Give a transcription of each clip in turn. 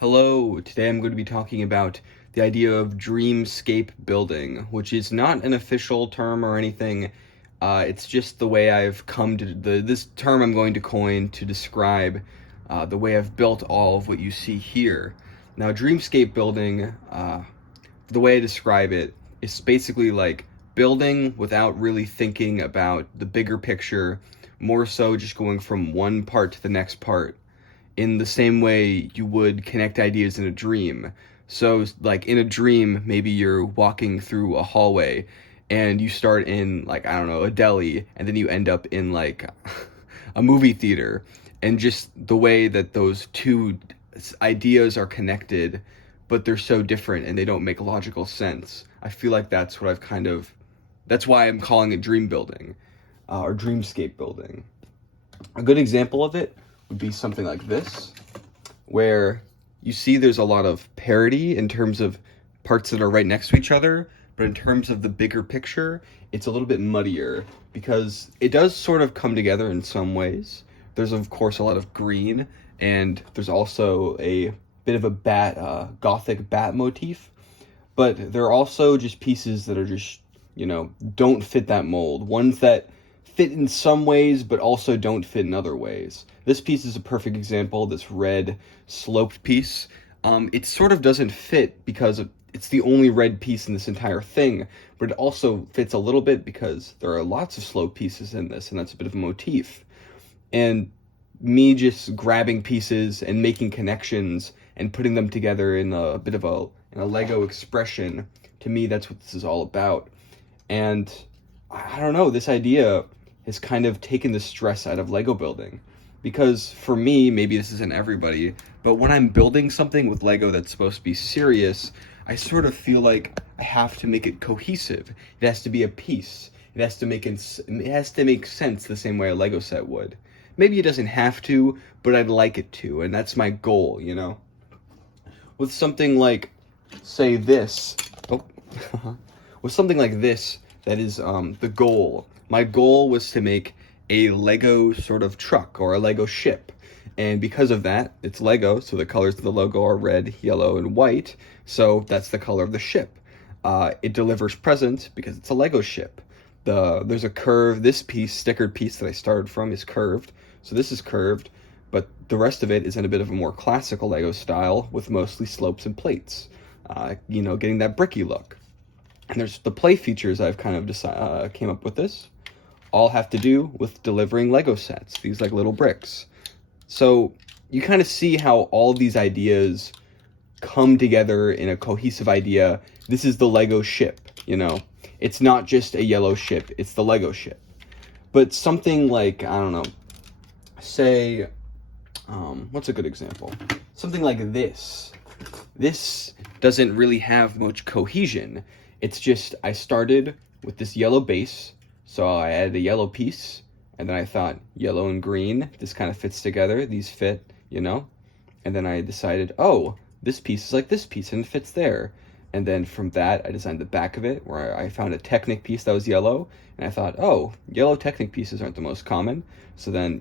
Hello, today I'm going to be talking about the idea of dreamscape building, which is not an official term or anything. It's just the way I've come to this term I'm going to coin to describe the way I've built all of what you see here. Now, dreamscape building, the way I describe it, is basically like building without really thinking about the bigger picture, more so just going from one part to the next part in the same way you would connect ideas in a dream. So, like in a dream, maybe you're walking through a hallway and you start in, like, I don't know, a deli, and then you end up in, like, a movie theater. And just the way that those two ideas are connected, but they're so different and they don't make logical sense. I feel like that's why I'm calling it dream building, or dreamscape building. A good example of it would be something like this, where you see there's a lot of parity in terms of parts that are right next to each other, but in terms of the bigger picture, it's a little bit muddier because it does sort of come together in some ways. There's, of course, a lot of green, and there's also a bit of a gothic bat motif, but there are also just pieces that are just, don't fit that mold. Ones that fit in some ways, but also don't fit in other ways. This piece is a perfect example, this red sloped piece. It sort of doesn't fit because it's the only red piece in this entire thing, but it also fits a little bit because there are lots of sloped pieces in this, and that's a bit of a motif. And me just grabbing pieces and making connections and putting them together in a bit of a Lego expression, to me, that's what this is all about. And I don't know, this idea has kind of taken the stress out of Lego building. Because for me, maybe this isn't everybody, but when I'm building something with Lego that's supposed to be serious, I sort of feel like I have to make it cohesive. It has to be a piece. It has to make sense the same way a Lego set would. Maybe it doesn't have to, but I'd like it to, and that's my goal, With something like, say, this. Oh, with something like this, that is the goal. My goal was to make a Lego sort of truck or a Lego ship. And because of that, it's Lego, so the colors of the logo are red, yellow, and white. So that's the color of the ship. It delivers presents because it's a Lego ship. There's a curve. This piece, stickered piece that I started from, is curved. So this is curved, but the rest of it is in a bit of a more classical Lego style with mostly slopes and plates. Getting that bricky look. And there's the play features I've kind of came up with this. All have to do with delivering Lego sets, these like little bricks. So you kind of see how all these ideas come together in a cohesive idea. This is the Lego ship, It's not just a yellow ship, it's the Lego ship. But something like, I don't know, say, what's a good example? Something like this. This doesn't really have much cohesion. It's just, I started with this yellow base, so I added a yellow piece, and then I thought, yellow and green, this kind of fits together, these fit, and then I decided, oh, this piece is like this piece, and it fits there. And then from that, I designed the back of it, where I found a Technic piece that was yellow, and I thought, oh, yellow Technic pieces aren't the most common, so then,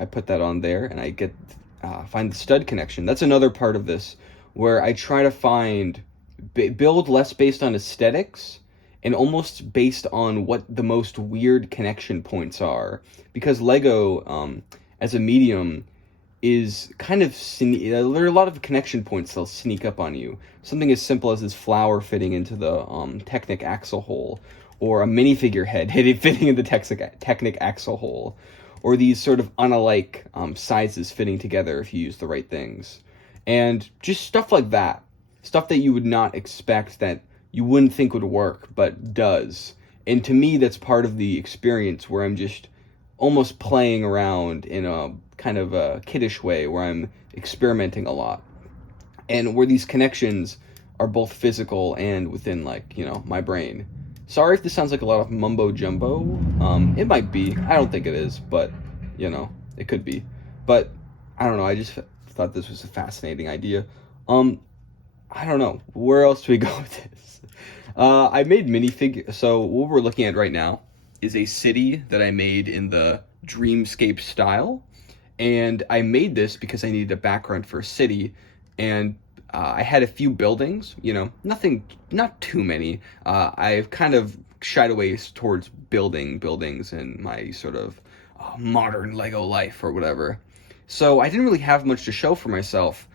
I put that on there, and I find the stud connection. That's another part of this, where I try to build less based on aesthetics, and almost based on what the most weird connection points are. Because Lego, as a medium, is kind of there are a lot of connection points that'll sneak up on you. Something as simple as this flower fitting into the Technic axle hole, or a minifigure head fitting in the Technic axle hole, or these sort of unalike sizes fitting together if you use the right things. And just stuff like that. Stuff that you would not expect, that you wouldn't think would work, but does. And to me, that's part of the experience, where I'm just almost playing around in a kind of a kiddish way, where I'm experimenting a lot. And where these connections are both physical and within, my brain. Sorry if this sounds like a lot of mumbo jumbo. It might be. I don't think it is, but, it could be. But, I don't know, I just thought this was a fascinating idea. I don't know. Where else do we go with this? I made minifigures. So what we're looking at right now is a city that I made in the dreamscape style. And I made this because I needed a background for a city. and I had a few buildings, not too many. I've kind of shied away towards building buildings in my sort of modern Lego life or whatever. So I didn't really have much to show for myself.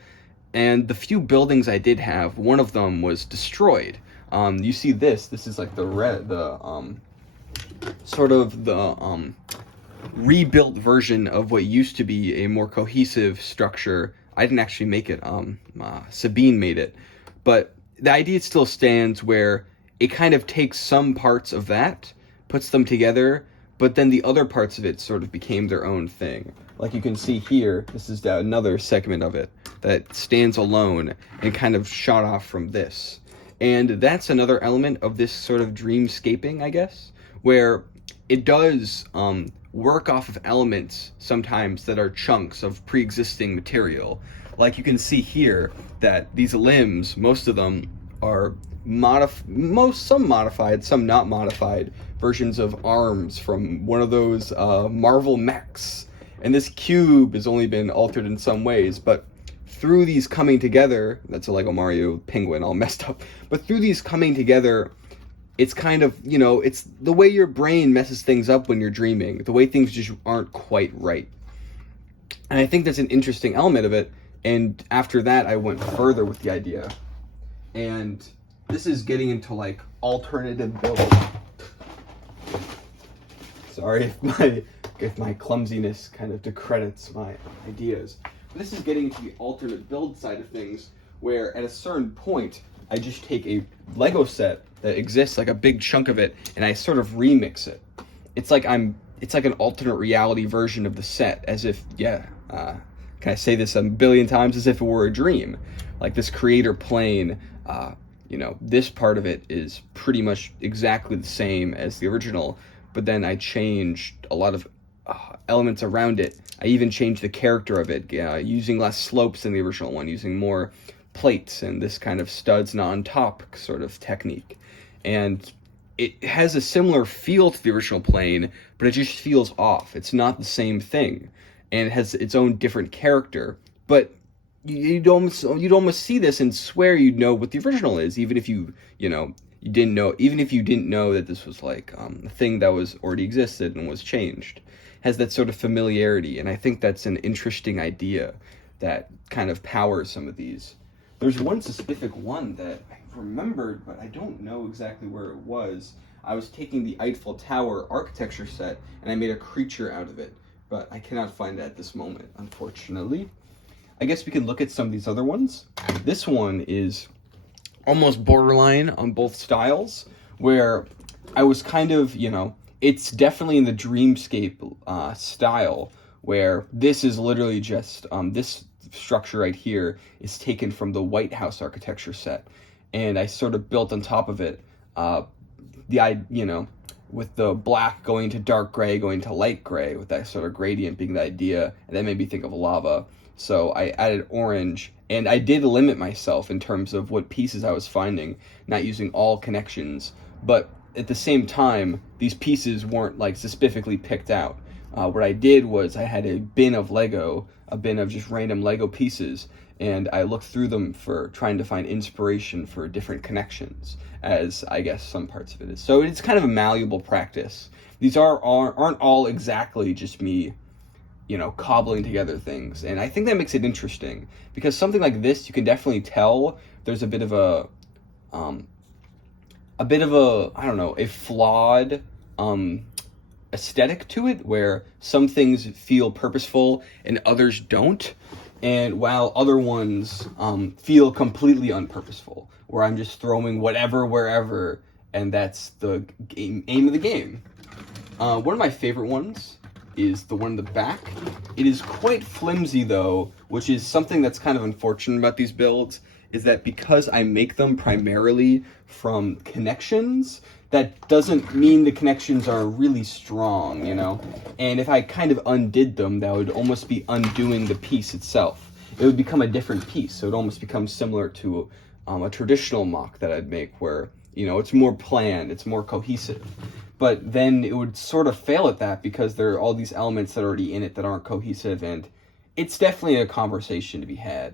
And the few buildings I did have, one of them was destroyed. You see this is like the rebuilt version of what used to be a more cohesive structure. I didn't actually make it, Sabine made it. But the idea still stands where it kind of takes some parts of that, puts them together, but then the other parts of it sort of became their own thing. Like you can see here, this is another segment of it that stands alone and kind of shot off from this. And that's another element of this sort of dreamscaping, I guess, where it does work off of elements sometimes that are chunks of pre-existing material. Like you can see here that these limbs, most of them are some modified, some not modified versions of arms from one of those Marvel mechs. And this cube has only been altered in some ways, but through these coming together, that's a Lego Mario penguin all messed up, but through these coming together, it's kind of, it's the way your brain messes things up when you're dreaming, the way things just aren't quite right. And I think that's an interesting element of it, and after that, I went further with the idea. And this is getting into, like, alternative build. Sorry if my clumsiness kind of discredits my ideas. But this is getting into the alternate build side of things, where at a certain point, I just take a Lego set that exists, like a big chunk of it, and I sort of remix it. It's like an alternate reality version of the set, as if, can I say this a billion times, as if it were a dream. Like this creator plane, this part of it is pretty much exactly the same as the original, but then I changed a lot of elements around it. I even changed the character of it, using less slopes than the original one, using more plates and this kind of studs and on top sort of technique. And it has a similar feel to the original plane, but it just feels off. It's not the same thing. And it has its own different character. But you'd almost see this and swear you'd know what the original is, even if you didn't know that this was like a thing that was already existed and was changed. Has that sort of familiarity, and I think that's an interesting idea that kind of powers some of these. There's one specific one that I remembered, but I don't know exactly where it was. I was taking the Eiffel Tower architecture set, and I made a creature out of it, but I cannot find it at this moment, unfortunately. I guess we can look at some of these other ones. This one is almost borderline on both styles, where I was kind of, it's definitely in the dreamscape style, where this is literally just, this structure right here is taken from the White House architecture set, and I sort of built on top of it, with the black going to dark gray, going to light gray, with that sort of gradient being the idea, and that made me think of lava. So I added orange, and I did limit myself in terms of what pieces I was finding, not using all connections, but at the same time, these pieces weren't like specifically picked out. What I did was I had a bin of just random Lego pieces, and I looked through them for trying to find inspiration for different connections, as I guess some parts of it is. So it's kind of a malleable practice. These aren't all exactly just me, cobbling together things, and I think that makes it interesting, because something like this, you can definitely tell there's a bit of a a flawed aesthetic to it, where some things feel purposeful and others don't, and while other ones feel completely unpurposeful, where I'm just throwing whatever wherever, and that's the aim of the game. One of my favorite ones is the one in the back. It is quite flimsy though, which is something that's kind of unfortunate about these builds, is that because I make them primarily from connections, that doesn't mean the connections are really strong, And if I kind of undid them, that would almost be undoing the piece itself. It would become a different piece, so it almost becomes similar to a traditional mock that I'd make, where, it's more planned, it's more cohesive. But then it would sort of fail at that, because there are all these elements that are already in it that aren't cohesive, and it's definitely a conversation to be had,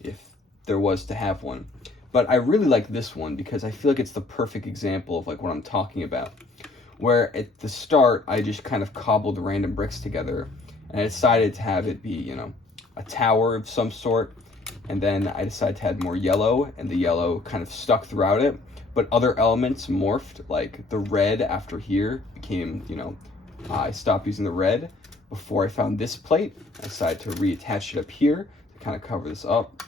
if there was to have one. But I really like this one because I feel like it's the perfect example of like what I'm talking about. Where at the start, I just kind of cobbled random bricks together, and I decided to have it be, you know, a tower of some sort. And then I decided to add more yellow, and the yellow kind of stuck throughout it. But other elements morphed, like the red after here became, you know, I stopped using the red before I found this plate. I decided to reattach it up here to kind of cover this up,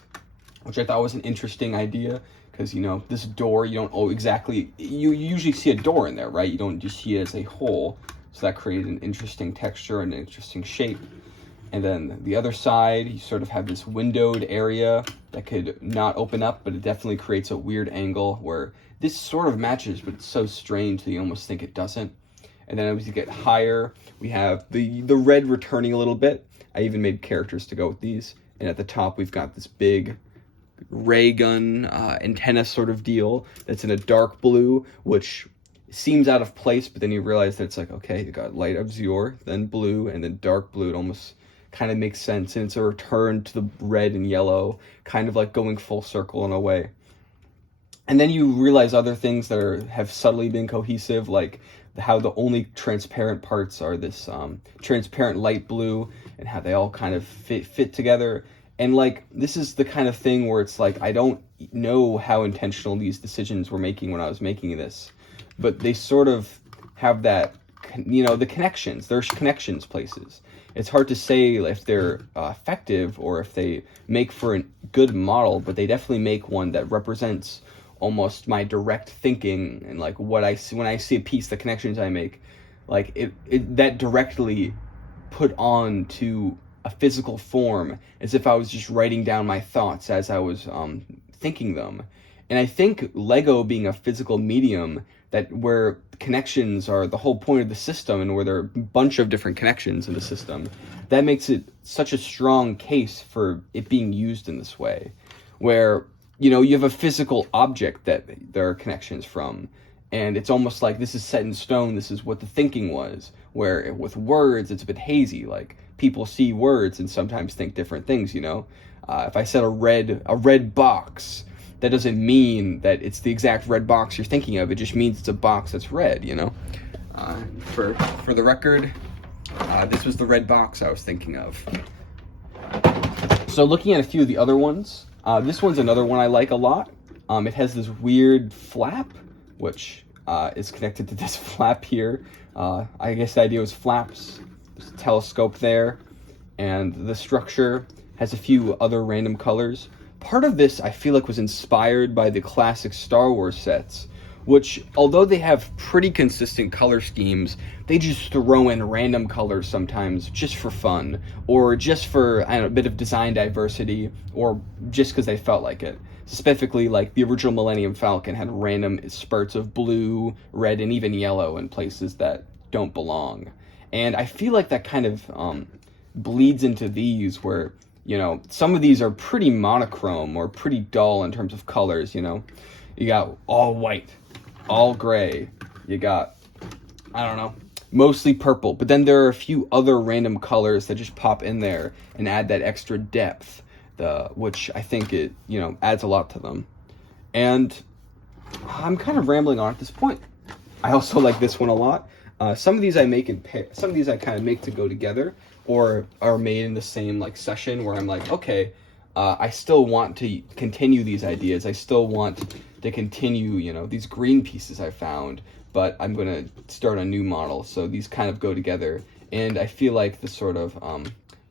which I thought was an interesting idea. Because, you know, this door, you don't exactly, you usually see a door in there, right? You don't just see it as a hole. So that created an interesting texture and an interesting shape. And then the other side, you sort of have this windowed area that could not open up, but it definitely creates a weird angle where this sort of matches, but it's so strange that you almost think it doesn't. And then as you get higher, we have the red returning a little bit. I even made characters to go with these. And at the top, we've got this big ray gun antenna sort of deal that's in a dark blue, which seems out of place, but then you realize that it's like, okay, you got light azure, then blue, and then dark blue. It almost kind of makes sense, and it's a return to the red and yellow, kind of like going full circle in a way. And then you realize other things that have subtly been cohesive, like how the only transparent parts are this transparent light blue, and how they all kind of fit together. And like, this is the kind of thing where it's like, I don't know how intentional these decisions were making when I was making this, but they sort of have that, you know, the connections. There's connections places. It's hard to say if they're effective or if they make for a good model, but they definitely make one that represents almost my direct thinking and like what I see when I see a piece, the connections I make, like it that directly put on to a physical form, as if I was just writing down my thoughts as I was thinking them. And I think Lego being a physical medium, that where connections are the whole point of the system, and where there are a bunch of different connections in the system, that makes it such a strong case for it being used in this way, where, you know, you have a physical object that there are connections from, and it's almost like this is set in stone, this is what the thinking was, where with words, it's a bit hazy, like people see words and sometimes think different things, you know? If I said a red box, that doesn't mean that it's the exact red box you're thinking of. It just means it's a box that's red, you know? For the record, this was the red box I was thinking of. So looking at a few of the other ones, this one's another one I like a lot. It has this weird flap, which is connected to this flap here. I guess the idea was flaps. There's a telescope there, and the structure has a few other random colors. Part of this, I feel like, was inspired by the classic Star Wars sets, which, although they have pretty consistent color schemes, they just throw in random colors sometimes just for fun, or just for, I don't know, a bit of design diversity, or just because they felt like it. Specifically, like the original Millennium Falcon had random spurts of blue, red, and even yellow in places that don't belong. And I feel like that kind of bleeds into these, where, you know, some of these are pretty monochrome or pretty dull in terms of colors, you know. You got all white, all gray. You got, I don't know, mostly purple. But then there are a few other random colors that just pop in there and add that extra depth, which I think it, you know, adds a lot to them. And I'm kind of rambling on at this point. I also like this one a lot. Some of these I make in pair. Some of these I kind of make to go together, or are made in the same like session where I'm like, okay, I still want to continue these ideas. I still want to continue, you know, these green pieces I found, but I'm going to start a new model. So these kind of go together. And I feel like the sort of,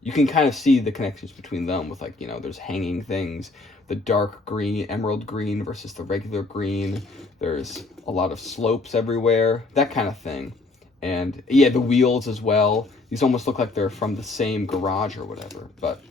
you can kind of see the connections between them with, like, you know, there's hanging things, the dark green, emerald green versus the regular green. There's a lot of slopes everywhere, that kind of thing. And yeah, the wheels as well. These almost look like they're from the same garage or whatever. But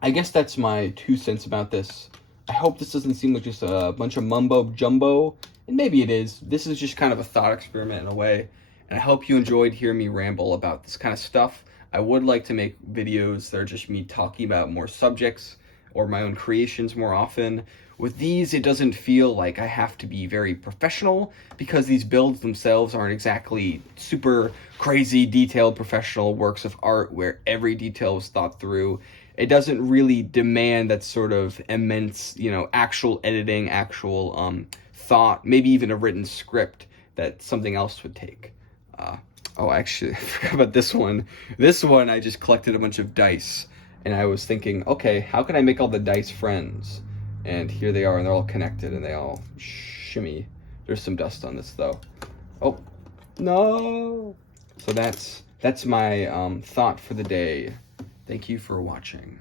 I guess that's my 2 cents about this. I hope this doesn't seem like just a bunch of mumbo jumbo, and maybe it is. This is just kind of a thought experiment in a way, and I hope you enjoyed hearing me ramble about this kind of stuff. I would like to make videos that are just me talking about more subjects, or my own creations more often. With these, it doesn't feel like I have to be very professional, because these builds themselves aren't exactly super crazy detailed professional works of art where every detail was thought through. It doesn't really demand that sort of immense, actual editing, actual thought, maybe even a written script that something else would take. Oh, actually, I forgot about this one. This one, I just collected a bunch of dice, and I was thinking, okay, how can I make all the dice friends? And here they are, and they're all connected, and they all shimmy. There's some dust on this, though. Oh, no! So that's my thought for the day. Thank you for watching.